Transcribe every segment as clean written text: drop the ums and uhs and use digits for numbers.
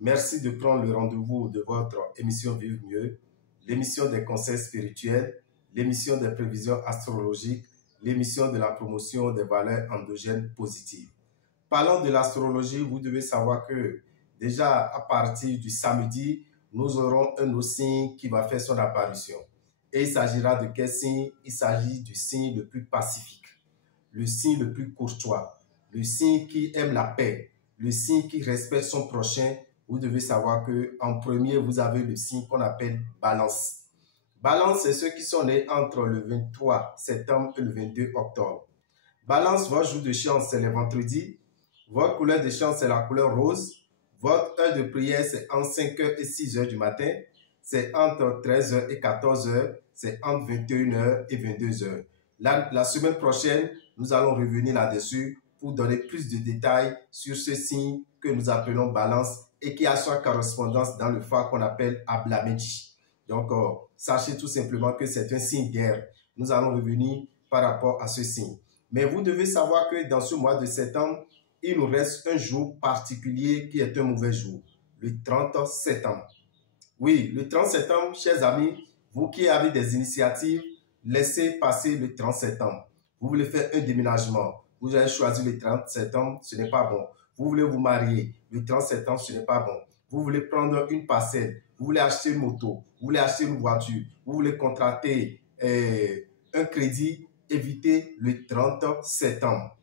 Merci de prendre le rendez-vous de votre émission Vivre mieux, l'émission des conseils spirituels, l'émission des prévisions astrologiques, l'émission de la promotion des valeurs endogènes positives. Parlant de l'astrologie, vous devez savoir que déjà à partir du samedi, nous aurons un autre signe qui va faire son apparition. Et il s'agira de quel signe? Il s'agit du signe le plus pacifique, le signe le plus courtois, le signe qui aime la paix, le signe qui respecte son prochain. Vous devez savoir qu'en premier, vous avez le signe qu'on appelle Balance. Balance, c'est ceux qui sont nés entre le 23 septembre et le 22 octobre. Balance, votre jour de chance, c'est le vendredi. Votre couleur de chance, c'est la couleur rose. Votre heure de prière, c'est entre 5h et 6h du matin. C'est entre 13h et 14h. C'est entre 21h et 22h. La semaine prochaine, nous allons revenir là-dessus pour donner plus de détails sur ce signe que nous appelons Balance et qui a sa correspondance dans le phare qu'on appelle Ablameji. Donc, sachez tout simplement que c'est un signe d'air. Nous allons revenir par rapport à ce signe. Mais vous devez savoir que dans ce mois de septembre, il nous reste un jour particulier qui est un mauvais jour, le 30 septembre. Oui, le 30 septembre, chers amis, vous qui avez des initiatives, laissez passer le 30 septembre. Vous voulez faire un déménagement, vous avez choisi le 30 septembre, ce n'est pas bon. Vous voulez vous marier, le 30 septembre, ce n'est pas bon. Vous voulez prendre une parcelle, vous voulez acheter une moto, vous voulez acheter une voiture, vous voulez contracter un crédit, évitez le 30 septembre.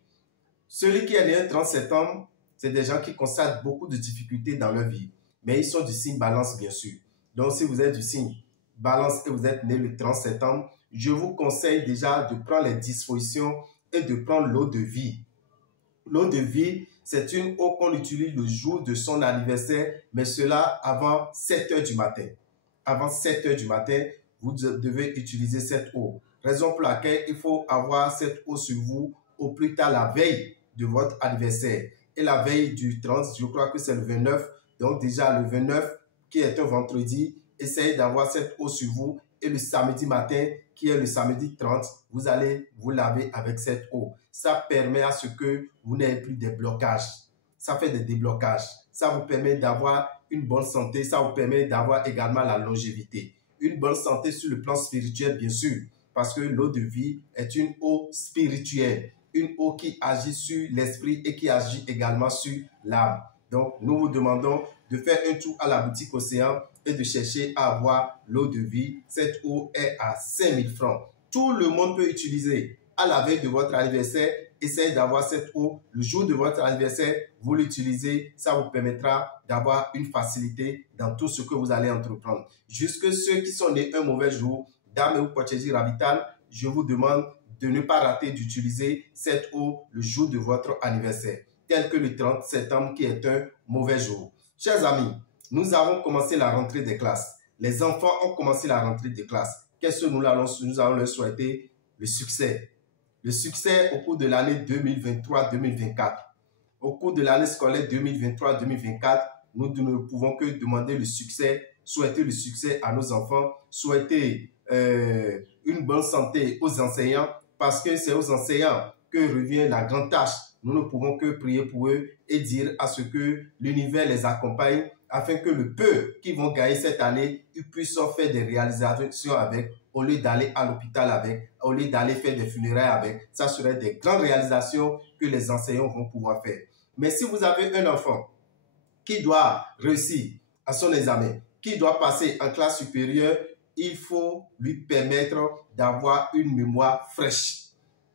Celui qui est né le 30 septembre, c'est des gens qui constatent beaucoup de difficultés dans leur vie. Mais ils sont du signe Balance, bien sûr. Donc, si vous êtes du signe Balance et vous êtes né le 30 septembre, je vous conseille déjà de prendre les dispositions et de prendre l'eau de vie. L'eau de vie, c'est une eau qu'on utilise le jour de son anniversaire, mais cela avant 7h du matin. Avant 7h du matin, vous devez utiliser cette eau. Raison pour laquelle il faut avoir cette eau sur vous au plus tard la veille de votre anniversaire. Et la veille du 30, je crois que c'est le 29. Donc déjà le 29, qui est un vendredi, essayez d'avoir cette eau sur vous. Et le samedi matin, qui est le samedi 30, vous allez vous laver avec cette eau. Ça permet à ce que vous n'ayez plus de blocages. Ça fait des déblocages. Ça vous permet d'avoir une bonne santé. Ça vous permet d'avoir également la longévité. Une bonne santé sur le plan spirituel, bien sûr. Parce que l'eau de vie est une eau spirituelle. Une eau qui agit sur l'esprit et qui agit également sur l'âme. Donc, nous vous demandons de faire un tour à la boutique Océan et de chercher à avoir l'eau de vie. Cette eau est à 5000 francs. Tout le monde peut utiliser. À la veille de votre anniversaire, essayez d'avoir cette eau. Le jour de votre anniversaire, vous l'utilisez. Ça vous permettra d'avoir une facilité dans tout ce que vous allez entreprendre. Jusque ceux qui sont nés un mauvais jour, Dame ou Pocheji Ravital, je vous demande de ne pas rater d'utiliser cette eau le jour de votre anniversaire, tel que le 30 septembre qui est un mauvais jour. Chers amis, nous avons commencé la rentrée des classes. Les enfants ont commencé la rentrée des classes. Qu'est-ce que nous allons leur souhaiter? Le succès. Le succès au cours de l'année 2023-2024. Au cours de l'année scolaire 2023-2024, nous ne pouvons que demander le succès, souhaiter le succès à nos enfants, souhaiter une bonne santé aux enseignants, parce que c'est aux enseignants que revient la grande tâche. Nous ne pouvons que prier pour eux et dire à ce que l'univers les accompagne afin que le peu qu'ils vont gagner cette année, ils puissent faire des réalisations avec, au lieu d'aller à l'hôpital avec, au lieu d'aller faire des funérailles avec. Ça serait des grandes réalisations que les enseignants vont pouvoir faire. Mais si vous avez un enfant qui doit réussir à son examen, qui doit passer en classe supérieure, il faut lui permettre d'avoir une mémoire fraîche.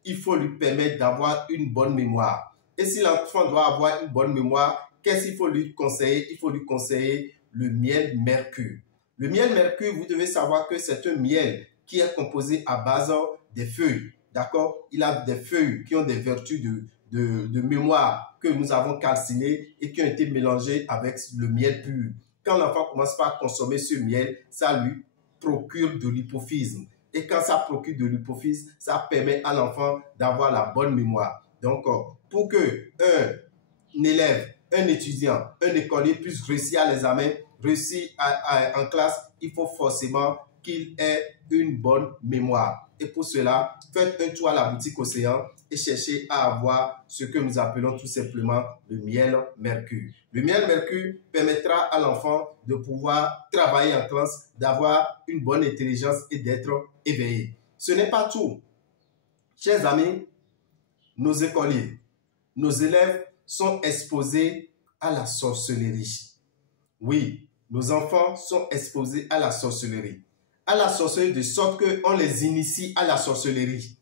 Il faut lui permettre d'avoir une bonne mémoire. Et si l'enfant doit avoir une bonne mémoire, qu'est-ce qu'il faut lui conseiller? Il faut lui conseiller le miel mercure. Le miel mercure, vous devez savoir que c'est un miel qui est composé à base des feuilles. D'accord? Il a des feuilles qui ont des vertus de mémoire que nous avons calcinées et qui ont été mélangées avec le miel pur. Quand l'enfant commence par consommer ce miel, ça lui procure de l'hypophyse. Et quand ça procure de l'hypophyse, ça permet à l'enfant d'avoir la bonne mémoire. Donc, pour que un élève, un étudiant, un écolier puisse réussir à l'examen, réussir en classe, il faut forcément qu'il ait une bonne mémoire. Et pour cela, faites un tour à la boutique Océan et cherchez à avoir ce que nous appelons tout simplement le miel mercure. Le miel mercure permettra à l'enfant de pouvoir travailler en classe, d'avoir une bonne intelligence et d'être éveillé. Ce n'est pas tout. Chers amis, nos écoliers, nos élèves sont exposés à la sorcellerie. Oui, nos enfants sont exposés à la sorcellerie. À la sorcellerie de sorte qu'on les initie à la sorcellerie.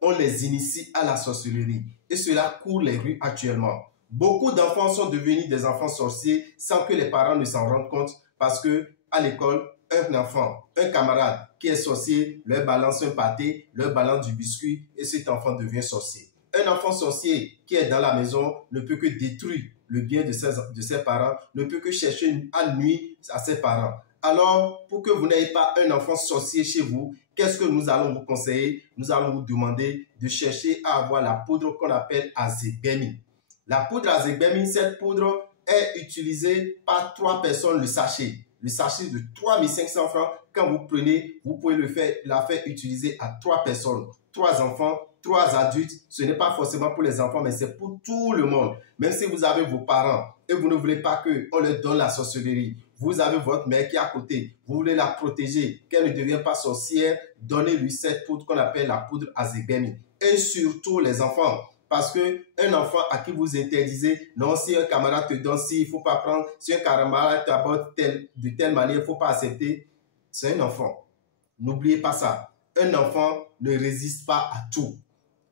On les initie à la sorcellerie. Et cela court les rues actuellement. Beaucoup d'enfants sont devenus des enfants sorciers sans que les parents ne s'en rendent compte parce que à l'école, un enfant, un camarade qui est sorcier, leur balance un pâté, leur balance du biscuit et cet enfant devient sorcier. Un enfant sorcier qui est dans la maison ne peut que détruire le bien de ses parents, ne peut que chercher à nuire à ses parents. Alors, pour que vous n'ayez pas un enfant sorcier chez vous, qu'est-ce que nous allons vous conseiller? Nous allons vous demander de chercher à avoir la poudre qu'on appelle Azegbemi. La poudre Azegbemi, cette poudre est utilisée par 3 personnes le sachet. Le sachet de 3500 francs, quand vous prenez, vous pouvez la faire utiliser à 3 personnes, 3 enfants, 3 adultes. Ce n'est pas forcément pour les enfants, mais c'est pour tout le monde. Même si vous avez vos parents et vous ne voulez pas qu'on leur donne la sorcellerie, vous avez votre mère qui est à côté, vous voulez la protéger, qu'elle ne devienne pas sorcière, donnez-lui cette poudre qu'on appelle la poudre Azegbemi. Et surtout les enfants. Parce qu'un enfant à qui vous interdisez, non, si un camarade te donne ci, il ne faut pas prendre, si un camarade t'aborde de telle manière, il ne faut pas accepter, c'est un enfant. N'oubliez pas ça. Un enfant ne résiste pas à tout.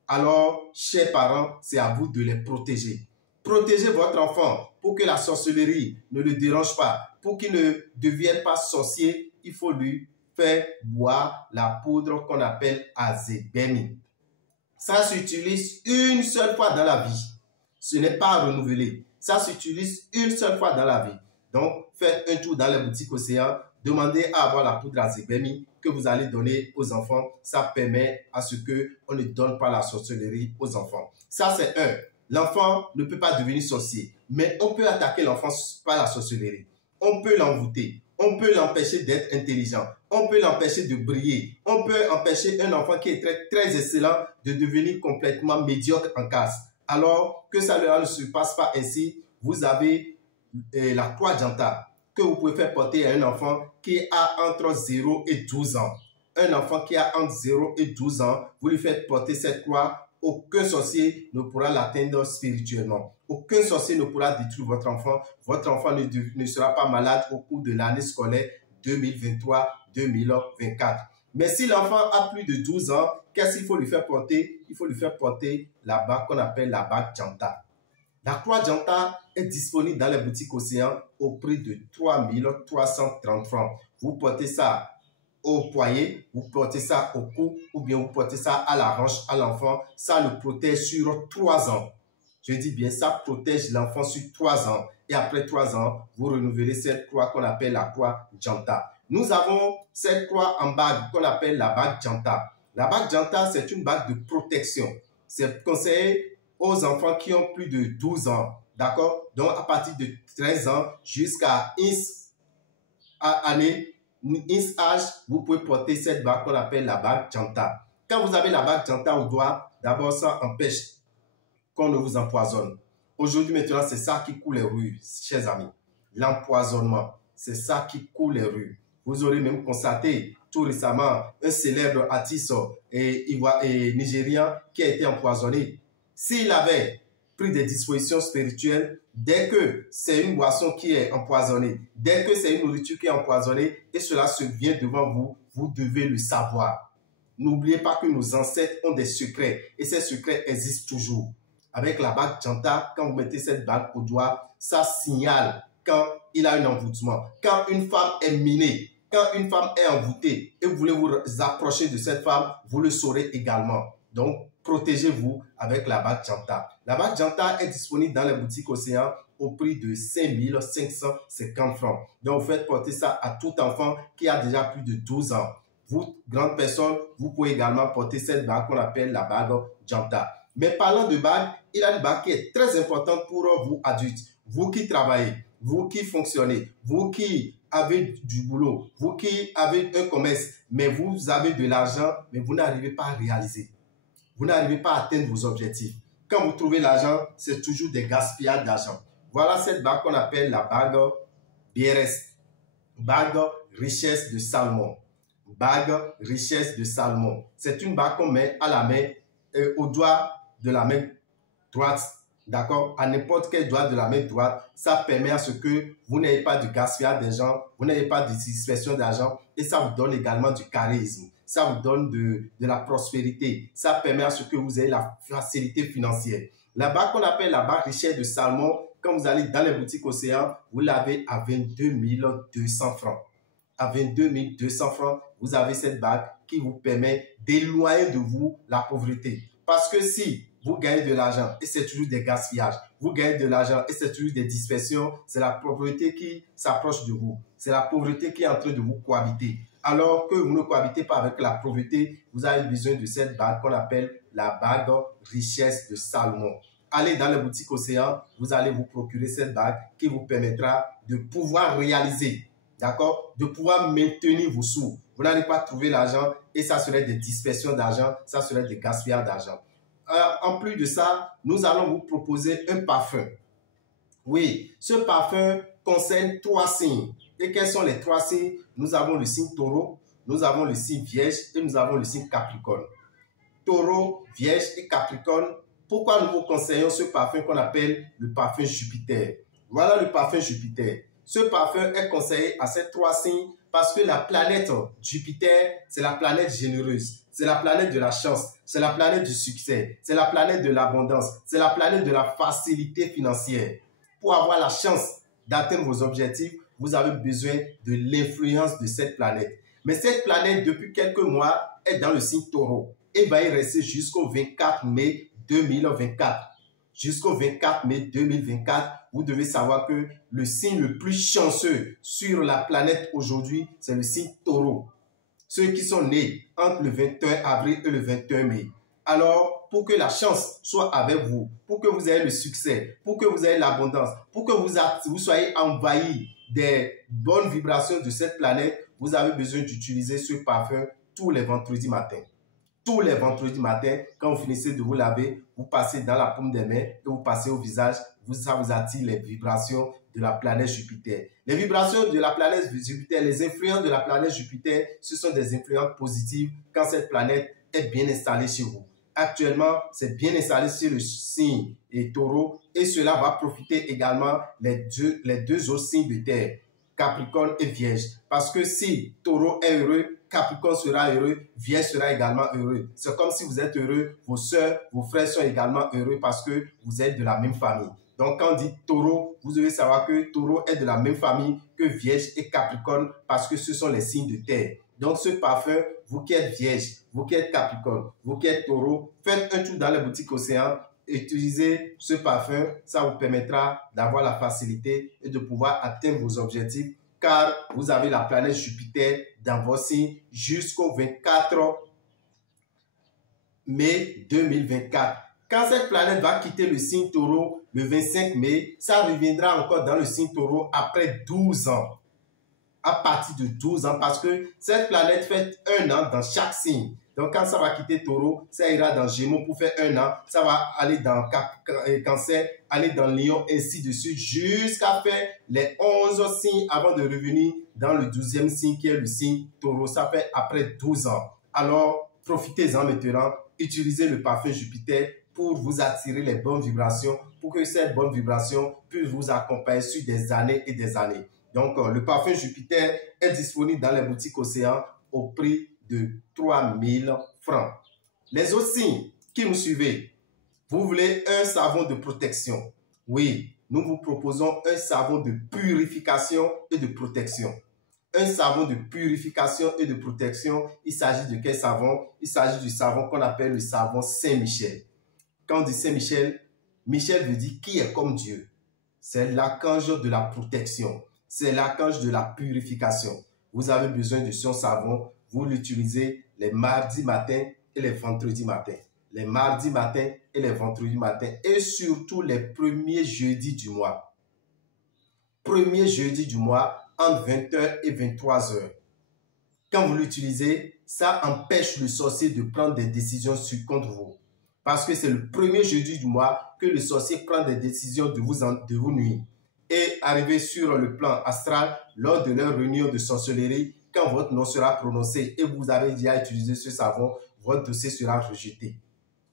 Alors, chers parents, c'est à vous de les protéger. Protégez votre enfant pour que la sorcellerie ne le dérange pas. Pour qu'il ne devienne pas sorcier, il faut lui faire boire la poudre qu'on appelle Azegbemi. Ça s'utilise une seule fois dans la vie. Ce n'est pas renouvelé. Ça s'utilise une seule fois dans la vie. Donc, faites un tour dans les boutiques Océan. Demandez à avoir la poudre Azegbemi que vous allez donner aux enfants. Ça permet à ce qu'on ne donne pas la sorcellerie aux enfants. Ça, c'est un. L'enfant ne peut pas devenir sorcier. Mais on peut attaquer l'enfant par la sorcellerie. On peut l'envoûter. On peut l'empêcher d'être intelligent. On peut l'empêcher de briller. On peut empêcher un enfant qui est très excellent de devenir complètement médiocre en classe. Alors que ça ne se passe pas ainsi, vous avez la croix Janta que vous pouvez faire porter à un enfant qui a entre 0 et 12 ans. Un enfant qui a entre 0 et 12 ans, vous lui faites porter cette croix. Aucun sorcier ne pourra l'atteindre spirituellement. Aucun sorcier ne pourra détruire votre enfant. Votre enfant ne sera pas malade au cours de l'année scolaire 2023-2024. Mais si l'enfant a plus de 12 ans, qu'est-ce qu'il faut lui faire porter? Il faut lui faire porter la bague qu'on appelle la bague Janta. La croix Janta est disponible dans les boutiques Océan au prix de 3330 francs. Vous portez ça au poignet, vous portez ça au cou ou bien vous portez ça à la hanche à l'enfant. Ça le protège sur 3 ans. Je dis bien, ça protège l'enfant sur 3 ans. Et après 3 ans, vous renouvelez cette croix qu'on appelle la croix Janta. Nous avons cette croix en bague qu'on appelle la bague Janta. La bague Janta, c'est une bague de protection. C'est conseillé aux enfants qui ont plus de 12 ans. D'accord? Donc, à partir de 13 ans jusqu'à année, âge, vous pouvez porter cette bague qu'on appelle la bague Janta. Quand vous avez la bague Janta au doigt, d'abord ça empêche qu'on ne vous empoisonne. Aujourd'hui, maintenant, c'est ça qui coule les rues, chers amis. L'empoisonnement, c'est ça qui coule les rues. Vous aurez même constaté tout récemment un célèbre artiste nigérien qui a été empoisonné. S'il avait pris des dispositions spirituelles, dès que c'est une boisson qui est empoisonnée, dès que c'est une nourriture qui est empoisonnée, et cela se vient devant vous, vous devez le savoir. N'oubliez pas que nos ancêtres ont des secrets, et ces secrets existent toujours. Avec la bague Janta, quand vous mettez cette bague au doigt, ça signale quand il a un envoûtement. Quand une femme est minée, quand une femme est envoûtée, et vous voulez vous approcher de cette femme, vous le saurez également. Donc, protégez-vous avec la bague Janta. La bague Janta est disponible dans les boutiques Océan au prix de 5550 francs. Donc, vous faites porter ça à tout enfant qui a déjà plus de 12 ans. Vous, grandes personnes, vous pouvez également porter cette bague qu'on appelle la bague Janta. Mais parlant de bague, il y a une bague qui est très importante pour vous adultes, vous qui travaillez. vous qui fonctionnez, vous qui avez du boulot, vous qui avez un commerce, mais vous avez de l'argent, mais vous n'arrivez pas à réaliser. Vous n'arrivez pas à atteindre vos objectifs. Quand vous trouvez l'argent, c'est toujours des gaspillages d'argent. Voilà cette bague qu'on appelle la bague BRS. Bague richesse de Salomon. Bague richesse de Salomon. C'est une bague qu'on met à la main, au doigt de la main droite. D'accord? À n'importe quel doigt de la main droite. Ça permet à ce que vous n'ayez pas de gaspillage d'argent, vous n'ayez pas de dispersion d'argent et ça vous donne également du charisme. Ça vous donne de la prospérité. Ça permet à ce que vous ayez la facilité financière. La bague qu'on appelle la bague richesse de Salomon, quand vous allez dans les boutiques Océan, vous l'avez à 22 200 francs. À 22 200 francs, vous avez cette bague qui vous permet d'éloigner de vous la pauvreté. Parce que si vous gagnez de l'argent et c'est toujours des gaspillages, vous gagnez de l'argent et c'est toujours des dispersions, c'est la pauvreté qui s'approche de vous. C'est la pauvreté qui est en train de vous cohabiter. Alors que vous ne cohabitez pas avec la pauvreté, vous avez besoin de cette bague qu'on appelle la bague richesse de Salomon. Allez dans les boutiques Océan, vous allez vous procurer cette bague qui vous permettra de pouvoir réaliser, d'accord, de pouvoir maintenir vos sous. Vous n'allez pas trouver l'argent et ça serait des dispersions d'argent, ça serait des gaspillages d'argent. En plus de ça, nous allons vous proposer un parfum. Oui, ce parfum concerne 3 signes. Et quels sont les 3 signes? Nous avons le signe Taureau, nous avons le signe Vierge et nous avons le signe Capricorne. Taureau, Vierge et Capricorne. Pourquoi nous vous conseillons ce parfum qu'on appelle le parfum Jupiter? Voilà le parfum Jupiter. Ce parfum est conseillé à ces 3 signes parce que la planète Jupiter, c'est la planète généreuse. C'est la planète de la chance, c'est la planète du succès, c'est la planète de l'abondance, c'est la planète de la facilité financière. Pour avoir la chance d'atteindre vos objectifs, vous avez besoin de l'influence de cette planète. Mais cette planète, depuis quelques mois, est dans le signe Taureau et va y rester jusqu'au 24 mai 2024. Jusqu'au 24 mai 2024, vous devez savoir que le signe le plus chanceux sur la planète aujourd'hui, c'est le signe Taureau. Ceux qui sont nés entre le 21 avril et le 21 mai. Alors, pour que la chance soit avec vous, pour que vous ayez le succès, pour que vous ayez l'abondance, pour que vous soyez envahi des bonnes vibrations de cette planète, vous avez besoin d'utiliser ce parfum tous les vendredis matins. Tous les vendredis matins, quand vous finissez de vous laver, vous passez dans la paume des mains et vous passez au visage, ça vous attire les vibrations de la planète Jupiter. Les vibrations de la planète Jupiter, les influences de la planète Jupiter, ce sont des influences positives quand cette planète est bien installée chez vous. Actuellement, c'est bien installé sur le signe et Taureau et cela va profiter également les deux autres signes de terre, Capricorne et Vierge. Parce que si Taureau est heureux, Capricorne sera heureux, Vierge sera également heureux. C'est comme si vous êtes heureux, vos soeurs, vos frères sont également heureux parce que vous êtes de la même famille. Donc, quand on dit Taureau, vous devez savoir que Taureau est de la même famille que Vierge et Capricorne parce que ce sont les signes de terre. Donc, ce parfum, vous qui êtes Vierge, vous qui êtes Capricorne, vous qui êtes Taureau, faites un tour dans les boutiques Océan, utilisez ce parfum, ça vous permettra d'avoir la facilité et de pouvoir atteindre vos objectifs car vous avez la planète Jupiter dans vos signes jusqu'au 24 mai 2024. Quand cette planète va quitter le signe Taureau le 25 mai, ça reviendra encore dans le signe Taureau après 12 ans. À partir de 12 ans, parce que cette planète fait 1 an dans chaque signe. Donc, quand ça va quitter Taureau, ça ira dans Gémeaux pour faire 1 an. Ça va aller dans Cancer, aller dans Lion, ainsi de suite, jusqu'à faire les 11 signes avant de revenir dans le 12e signe qui est le signe Taureau. Ça fait après 12 ans. Alors, profitez-en maintenant. Utilisez le parfum Jupiter pour vous attirer les bonnes vibrations, pour que ces bonnes vibrations puissent vous accompagner sur des années et des années. Donc, le parfum Jupiter est disponible dans les boutiques Océan au prix de 3 000 francs. Les autres signes qui nous suivez, vous voulez un savon de protection. Oui, nous vous proposons un savon de purification et de protection. Un savon de purification et de protection, il s'agit de quel savon? Il s'agit du savon qu'on appelle le savon Saint-Michel. Quand on dit Saint-Michel, Michel veut dire qui est comme Dieu. C'est l'archange de la protection. C'est l'archange de la purification. Vous avez besoin de son savon. Vous l'utilisez les mardis matins et les vendredis matins. Les mardis matins et les vendredis matins. Et surtout les premiers jeudis du mois. premier jeudi du mois entre 20h et 23h. Quand vous l'utilisez, ça empêche le sorcier de prendre des décisions contre vous. Parce que c'est le premier jeudi du mois que le sorcier prend des décisions de vous nuire. Et arrivé sur le plan astral, lors de leur réunion de sorcellerie, quand votre nom sera prononcé et vous avez déjà utilisé ce savon, votre dossier sera rejeté.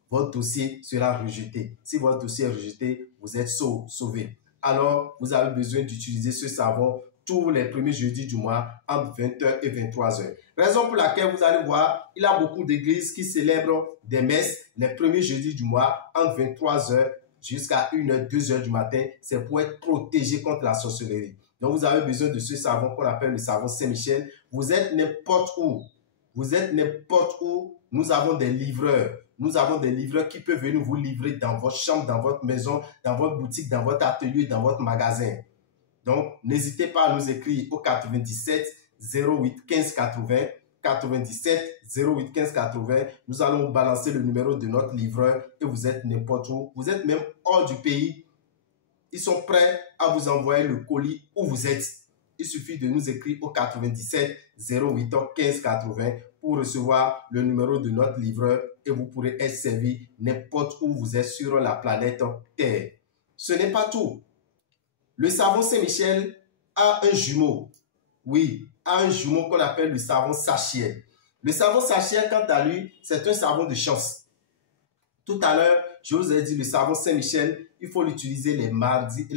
Votre dossier sera rejeté. Si votre dossier est rejeté, vous êtes sauvé. Alors, vous avez besoin d'utiliser ce savon tous les premiers jeudis du mois entre 20h et 23h. Raison pour laquelle vous allez voir, il y a beaucoup d'églises qui célèbrent des messes les premiers jeudis du mois entre 23h jusqu'à 1h, 2h du matin. C'est pour être protégé contre la sorcellerie. Donc, vous avez besoin de ce savon qu'on appelle le savon Saint-Michel. Vous êtes n'importe où. Vous êtes n'importe où. Nous avons des livreurs. Nous avons des livreurs qui peuvent venir vous livrer dans votre chambre, dans votre maison, dans votre boutique, dans votre atelier, dans votre magasin. Donc, n'hésitez pas à nous écrire au 97 08 15 80, 97 08 15 80. Nous allons vous balancer le numéro de notre livreur et vous êtes n'importe où. Vous êtes même hors du pays. Ils sont prêts à vous envoyer le colis où vous êtes. Il suffit de nous écrire au 97 08 15 80 pour recevoir le numéro de notre livreur et vous pourrez être servi n'importe où vous êtes sur la planète Terre. Ce n'est pas tout. Le savon Saint-Michel a un jumeau. Oui, a un jumeau qu'on appelle le savon Sachiel. Le savon Sachiel, quant à lui, c'est un savon de chance. Tout à l'heure, je vous ai dit le savon Saint-Michel, il faut l'utiliser les mardis et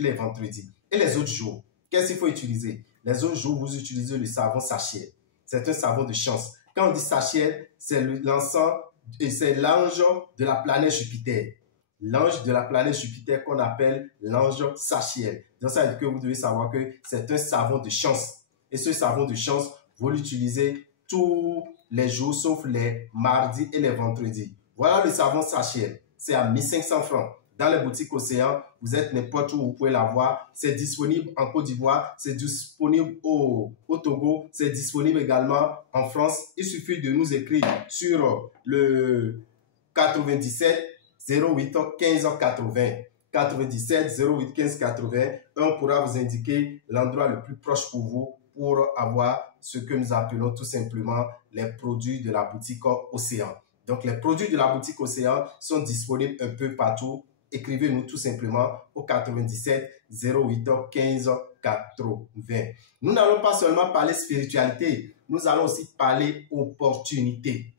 les vendredis. Et les autres jours, qu'est-ce qu'il faut utiliser? Les autres jours, vous utilisez le savon Sachiel. C'est un savon de chance. Quand on dit Sachiel, c'est l'encens et c'est l'ange de la planète Jupiter. L'ange de la planète Jupiter qu'on appelle l'ange Sachiel. Donc ça veut dire que vous devez savoir que c'est un savon de chance. Et ce savon de chance, vous l'utilisez tous les jours sauf les mardis et les vendredis. Voilà le savon Sachiel. C'est à 1500 francs. Dans les boutiques Océan, vous êtes n'importe où, vous pouvez l'avoir. C'est disponible en Côte d'Ivoire, c'est disponible au Togo, c'est disponible également en France. Il suffit de nous écrire sur le 97 08 15 80. 97 08 15 80. Et on pourra vous indiquer l'endroit le plus proche pour vous pour avoir ce que nous appelons tout simplement les produits de la boutique Océan. Donc, les produits de la boutique Océan sont disponibles un peu partout. Écrivez-nous tout simplement au 97 08 15 80. Nous n'allons pas seulement parler spiritualité, nous allons aussi parler opportunité.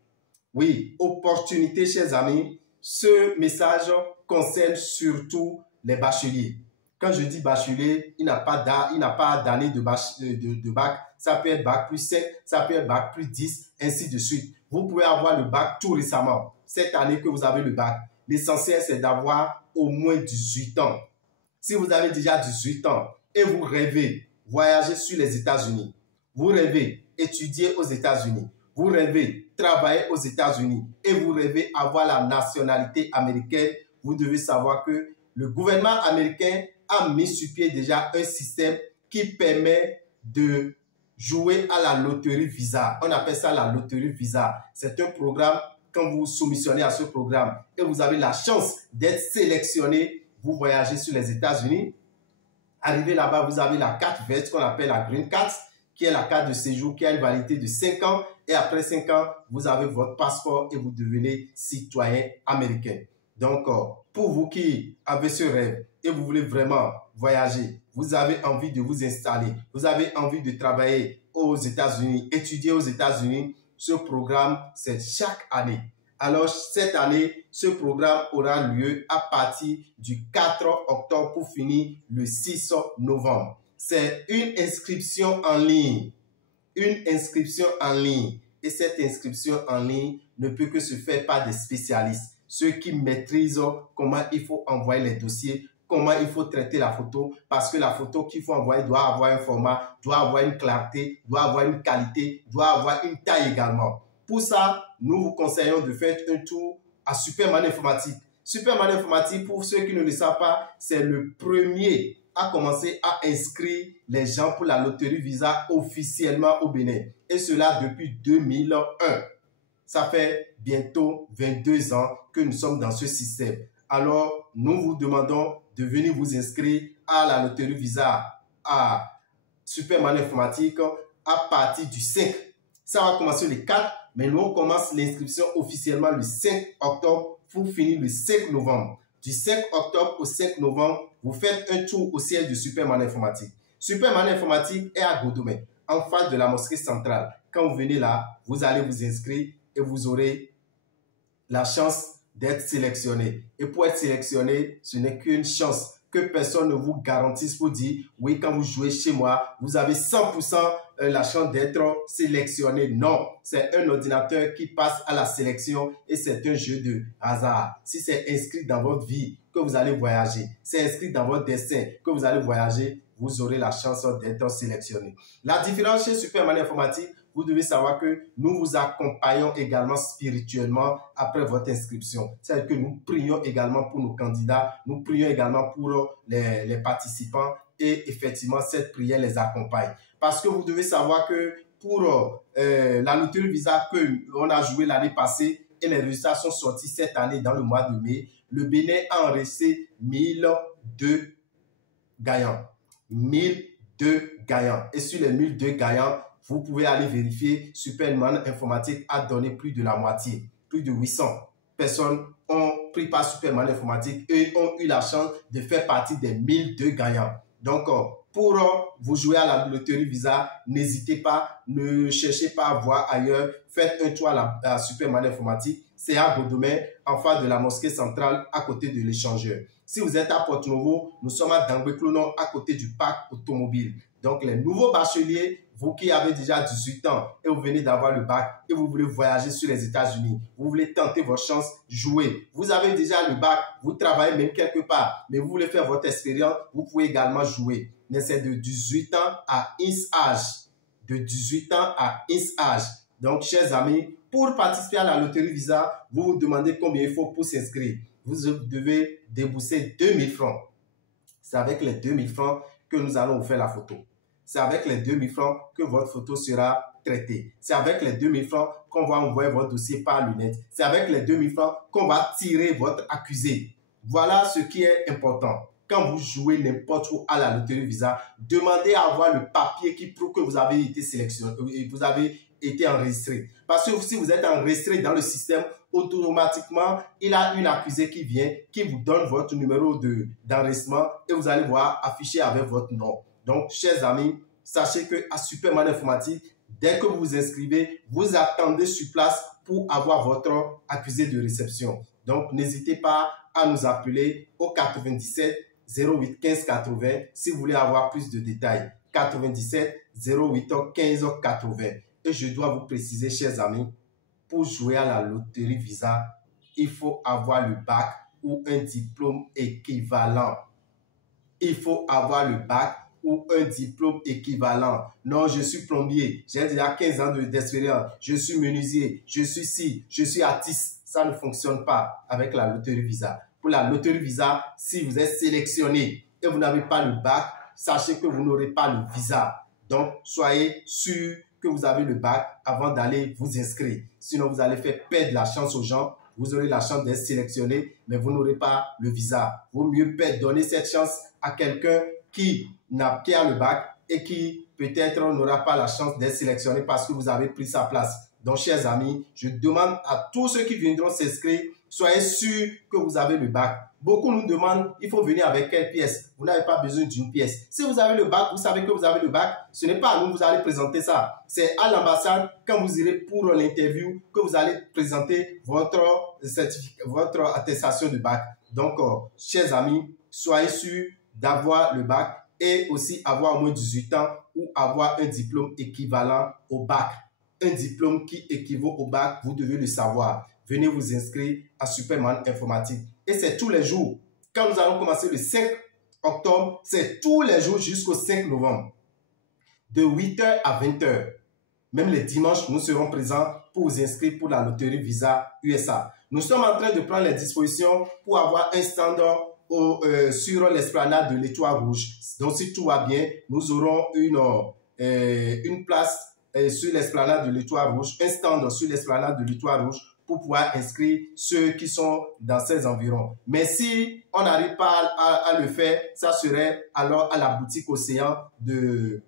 Oui, opportunité, chers amis. Ce message concerne surtout les bacheliers. Quand je dis bachelier, il n'a pas d'année de bac. Ça peut être bac plus 5, ça peut être bac plus 10, ainsi de suite. Vous pouvez avoir le bac tout récemment. Cette année que vous avez le bac. L'essentiel, c'est d'avoir au moins 18 ans. Si vous avez déjà 18 ans et vous rêvez voyager sur les États-Unis, vous rêvez étudier aux États-Unis, vous rêvez travailler aux États-Unis et vous rêvez avoir la nationalité américaine, vous devez savoir que le gouvernement américain a mis sur pied déjà un système qui permet de jouer à la loterie Visa. On appelle ça la loterie Visa. C'est un programme, quand vous soumissionnez à ce programme et vous avez la chance d'être sélectionné, vous voyagez sur les États-Unis. Arrivé là-bas, vous avez la carte verte qu'on appelle la Green Card, qui est la carte de séjour qui a une validité de 5 ans. Et après 5 ans, vous avez votre passeport et vous devenez citoyen américain. Donc, pour vous qui avez ce rêve et vous voulez vraiment voyager, vous avez envie de vous installer, vous avez envie de travailler aux États-Unis, étudier aux États-Unis, ce programme, c'est chaque année. Alors, cette année, ce programme aura lieu à partir du 4 octobre pour finir le 6 novembre. C'est une inscription en ligne. Une inscription en ligne. Et cette inscription en ligne ne peut que se faire par des spécialistes. Ceux qui maîtrisent comment il faut envoyer les dossiers, comment il faut traiter la photo, parce que la photo qu'il faut envoyer doit avoir un format, doit avoir une clarté, doit avoir une qualité, doit avoir une taille également. Pour ça, nous vous conseillons de faire un tour à Superman Informatique. Superman Informatique, pour ceux qui ne le savent pas, c'est le premier à commencer à inscrire les gens pour la loterie Visa officiellement au Bénin. Et cela depuis 2001. Ça fait bientôt 22 ans que nous sommes dans ce système. Alors, nous vous demandons de venir vous inscrire à la loterie Visa à Superman Informatique à partir du 5. Ça va commencer le 4, mais nous on commence l'inscription officiellement le 5 octobre pour finir le 5 novembre. Du 5 octobre au 5 novembre, vous faites un tour au siège de Superman Informatique. Superman Informatique est à Godomé, en face de la mosquée centrale. Quand vous venez là, vous allez vous inscrire et vous aurez la chance d'être sélectionné. Et pour être sélectionné, ce n'est qu'une chance que personne ne vous garantisse pour dire, oui, quand vous jouez chez moi, vous avez 100% la chance d'être sélectionné. Non, c'est un ordinateur qui passe à la sélection et c'est un jeu de hasard. Si c'est inscrit dans votre vie que vous allez voyager, c'est inscrit dans votre destin que vous allez voyager, vous aurez la chance d'être sélectionné. La différence chez Superman Informatique, vous devez savoir que nous vous accompagnons également spirituellement après votre inscription. C'est-à-dire que nous prions également pour nos candidats, nous prions également pour les participants et effectivement, cette prière les accompagne. Parce que vous devez savoir que pour la loterie Visa qu'on a joué l'année passée et les résultats sont sortis cette année dans le mois de mai, le Bénin a enregistré 1002 gagnants. 1002 gagnants. Et sur les 1002 gagnants, vous pouvez aller vérifier, Superman Informatique a donné plus de la moitié. Plus de 800 personnes ont pris part Superman Informatique et ont eu la chance de faire partie des 1002 gagnants. Donc, pour vous jouer à la loterie Visa, n'hésitez pas, ne cherchez pas à voir ailleurs. Faites un tour à la Superman Informatique. C'est à Godomé, en face de la mosquée centrale, à côté de l'échangeur. Si vous êtes à Porto-Novo, nous sommes à Dangbe-Clonon, à côté du parc automobile. Donc, les nouveaux bacheliers, vous qui avez déjà 18 ans et vous venez d'avoir le bac et vous voulez voyager sur les États-Unis, vous voulez tenter votre chance, jouer. Vous avez déjà le bac, vous travaillez même quelque part, mais vous voulez faire votre expérience, vous pouvez également jouer. Mais c'est de 18 ans à X âge. De 18 ans à X âge. Donc, chers amis, pour participer à la loterie Visa, vous vous demandez combien il faut pour s'inscrire. Vous devez débourser 2000 francs. C'est avec les 2000 francs que nous allons vous faire la photo. C'est avec les 2000 francs que votre photo sera traitée. C'est avec les 2000 francs qu'on va envoyer votre dossier par lunette. C'est avec les 2000 francs qu'on va tirer votre accusé. Voilà ce qui est important. Quand vous jouez n'importe où à la loterie Visa, demandez à avoir le papier qui prouve que vous avez été sélectionné et vous avez été enregistré. Parce que si vous êtes enregistré dans le système, automatiquement, il y a une accusée qui vient, qui vous donne votre numéro d'enregistrement et vous allez voir affiché avec votre nom. Donc, chers amis, sachez qu'à Superman Informatique, dès que vous vous inscrivez, vous attendez sur place pour avoir votre accusé de réception. Donc, n'hésitez pas à nous appeler au 97 08 15 80 si vous voulez avoir plus de détails. 97 08 15 80. Et je dois vous préciser, chers amis, pour jouer à la loterie Visa, il faut avoir le bac ou un diplôme équivalent. Il faut avoir le bac ou un diplôme équivalent. Non, je suis plombier, j'ai déjà 15 ans d'expérience, je suis menuisier, je suis ci, je suis artiste. Ça ne fonctionne pas avec la loterie Visa. Pour la loterie Visa, si vous êtes sélectionné et vous n'avez pas le bac, sachez que vous n'aurez pas le visa. Donc, soyez sûr que vous avez le bac avant d'aller vous inscrire. Sinon, vous allez faire perdre la chance aux gens. Vous aurez la chance d'être sélectionné, mais vous n'aurez pas le visa. Vaut mieux donner cette chance à quelqu'un qui a le bac et qui peut-être n'aura pas la chance d'être sélectionné parce que vous avez pris sa place. Donc, chers amis, je demande à tous ceux qui viendront s'inscrire, soyez sûrs que vous avez le bac. Beaucoup nous demandent, il faut venir avec quelle pièce? Vous n'avez pas besoin d'une pièce. Si vous avez le bac, vous savez que vous avez le bac, ce n'est pas à nous que vous allez présenter ça. C'est à l'ambassade, quand vous irez pour l'interview, que vous allez présenter votre certificat, votre attestation de bac. Donc, chers amis, soyez sûrs d'avoir le bac et aussi avoir au moins 18 ans ou avoir un diplôme équivalent au bac. Un diplôme qui équivaut au bac, vous devez le savoir. Venez vous inscrire à Superman Informatique. Et c'est tous les jours. Quand nous allons commencer le 5 octobre, c'est tous les jours jusqu'au 5 novembre. De 8h à 20h. Même les dimanches, nous serons présents pour vous inscrire pour la loterie Visa USA. Nous sommes en train de prendre les dispositions pour avoir un stand sur l'esplanade de l'Étoile Rouge. Donc, si tout va bien, nous aurons une place sur l'esplanade de l'Étoile Rouge, un stand sur l'esplanade de l'Étoile Rouge pour pouvoir inscrire ceux qui sont dans ces environs. Mais si on n'arrive pas à le faire, ça serait alors à la boutique Océan de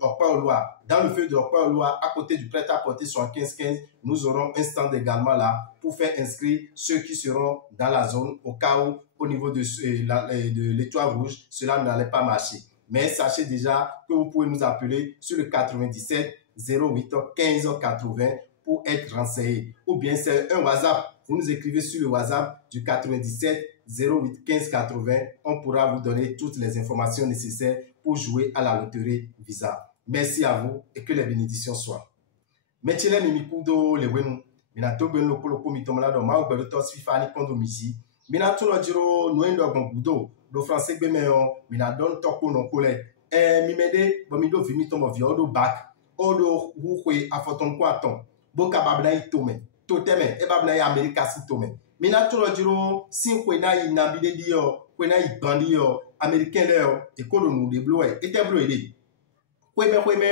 Okpa-Oloa. Dans le feu de Okpa-Oloa, à côté du prêt-à-porter 7515, nous aurons un stand également là pour faire inscrire ceux qui seront dans la zone au cas où, au niveau de l'étoile rouge, cela n'allait pas marcher. Mais sachez déjà que vous pouvez nous appeler sur le 97 08 15 80 pour être renseigné. Ou bien c'est un WhatsApp. Vous nous écrivez sur le WhatsApp du 97 08 15 80. On pourra vous donner toutes les informations nécessaires pour jouer à la loterie Visa. Merci à vous et que les bénédictions soient. Maintenant, Mimikudo, les Wenu, Minato Benlo Poloko Mitomala, do Mao Beloto Sifani Kondo Miji, Minato Jiro, Nuendo Gongudo, do Français Bemeon, Minadon Toko no Kole, Mimede, Bomido Vimitomo Viodo Bak, Odo Wukwe Afoton Kwaton, Boka Babna Itome, Toteme, Ebabna Amerika Sitome, Minato Jiro, Sinkwena Inabide Dio, Kwena Ibandio, Américain là et que nous débloquons et débloqué. Kweme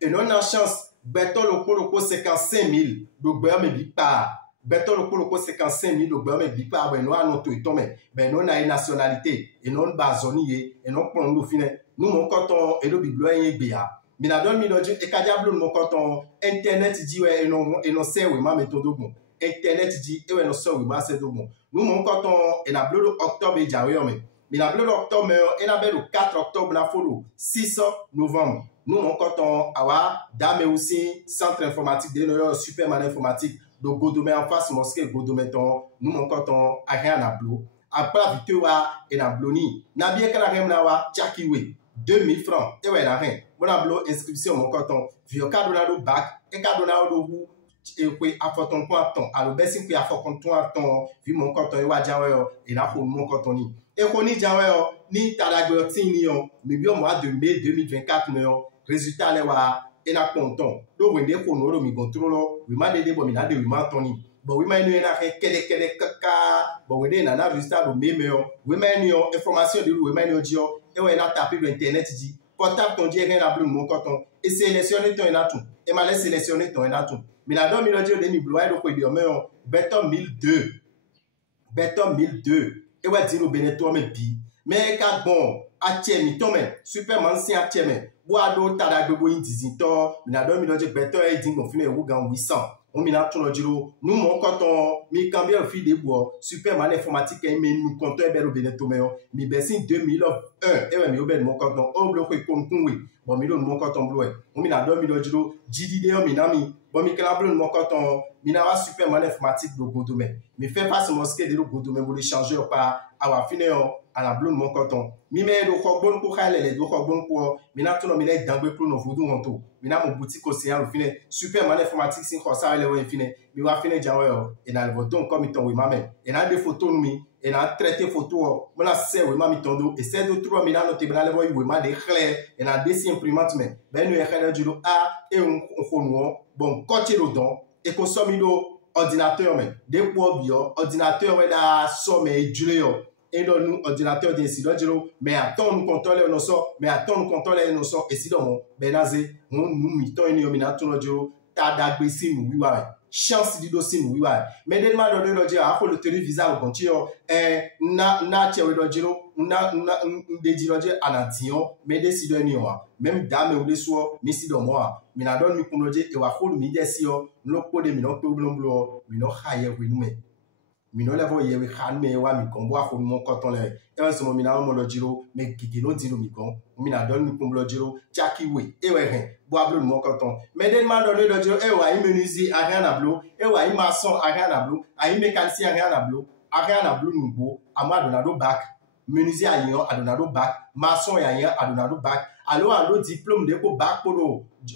et non en chance béton le colo 55 000 donc ben me big pas béton le colo 55 000 donc ben me big pas ben nous à notre tombe ben non a une nationalité et non bazonier et non pour nous finir nous mon coton et le bibliothèque est bien mais la donne minodie et kadiablo mon coton internet dit ouais et non c'est oui ma méthode bon internet dit et ouais non c'est oui ma c'est bon nous mon coton et la bleu octobre et jaoué mais la bleu octobre et la belle le 4 octobre la follow 6 novembre nous mon coton awa dame aussi centre informatique de notre superman informatique de Godomé en face mosquée Godomé ton nous mon coton a rien à bleu après victoire et la bloni na bien que la rem na wa chakiwe 2000 francs et ouais la rien bon la bleu inscription mon coton vieux cadeau na do bac et cadeau na do hu et puis à ton point ton alors ben si puis à ton ton vu mon coton et wa jawe et la pour mon coton ni et qu'on y jawe ni talagotini yo mais bien mois de mai 2024 non résultat les wa et na content donc on dit qu'on aura mi contrôle oui ma de bon mi na de oui ma toni bon oui ma ni na fait kede kaka bon oui na résultat do mai oui ma ni information de oui ma ni dio et ouais na taper sur internet dit portable ton dit rien na bleu mon coton et sélectionner ton na tout et ma laisse sélectionner ton na tout mais la donne mi dio de mi bloyer do ko dio mais béton 1002 et ouais dire au beneto me bi mais ka bon atie mi tome superman si atie me boado tada gbogbo indizito mi na do mi loje beto e dingo fine ewu gan 800 on mi na tun lojiro nu mo koton mi cambia o fi de bo superman informatique e me nu konto e be ro beneto me mi besin 2001 e we mi o be mo koton o blo ko kunwe bon mi do mo koton blo e on mi na do mi lojiro jidide o mi na mi bon mi kala blo mo koton mi na wa superman informatique do Godomé mi fait face mosquée de Godomé pour échanger par awa fine à la blonde mon coton mi me do ko bon ko khale le do ko bon ko mi na tuno mi le dangbe pro no fudu wonto mi na mo boutique Océan fine superman informatique sin ko sa le we fine mi wa fine jawe et na le bouton comme ton we mame et na des photos mi et na traiter photo mo la se we mami tondo et c'est de trois mi na no te bla le we ma de clair et na dessin imprimante me ben no e khale du a et on ko bon côté le don et ko so mi do ordinateur mais des poids bio ordinateur ouais la somme et julio et donc nous ordinateur d'incident jero mais attends nous contrôler nos so mais attends nous contrôler nos so et si donc benazé nous miton ni omina to no jero ta dagbe si mu wiwa chance di do si mu wiwa mais dès ma do le jero a ko le tenir visa au contio na che we do jero na de jero je anation mais décider ni wa même dame ou de so mi si do moi mi na don mi kumloje e wa ko mi desi yo no ko de mi no pe blomblom mi no haye we nu me mi no levo ye we khan me wa mi kon bo a ko mo koton le e so mi na mo lo jiro me gigi no dino mi kon mi na don mi kumlo jiro chaki we e we hen bo a blo mo koton mais den ma do le jiro e wa i menuisier a rien na blo e wa i maçon a rien na blo a i mécanicien a rien na blo numbo a ma donado bac menuisier a yon a donado bac maçon ya yon a donado bac alors a lo diplôme de ko bac pour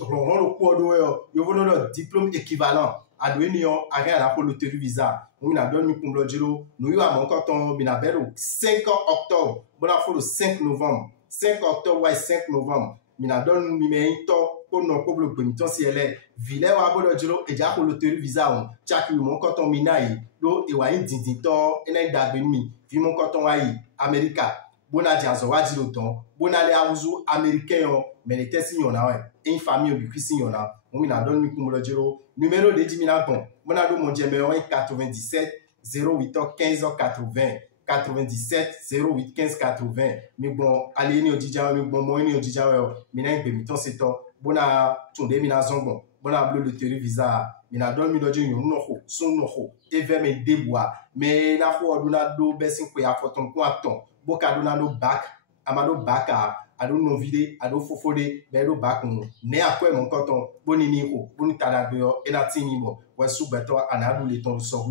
ron lo ko do yo vo no diplôme équivalent a do ni yon a rien la ko loterie visa on na don mi kumlo jiro no yo a mon coton mi na belo 5 octobre bon la fo le 5 novembre 5 octobre ouais 5 novembre mi na don mi me to ko no ko blo gbemiton si ele vile wa bo jiro e ja ko loterie visa on chaki mon coton mi na yi do e wa yi dindin to e na dagbe mi vi mon coton wa yi America bona diazo wa di l'automne bona le auzu américain mais les tests yona ouais une famille bi kwisi yona on mina donne mi kumolo jero numéro de 10 000 bon bona do mon numéro 97 08 15 80 97 08 15 80 mi bon allez ni odija mi bon mo ni odija we mina ngbe mi ton c'est to bona tunde mina zongon bona bleu le terri visa mina don mi dojo yon no ho son no ho e ve me deboa me na ho oduna do besin ko ya foton ko aton boka do na no back amado baka ado no vide ado fofode be do back ne akwe mon koton boni ni ho boni tada do e na tini mo wa su beto anadu le ton so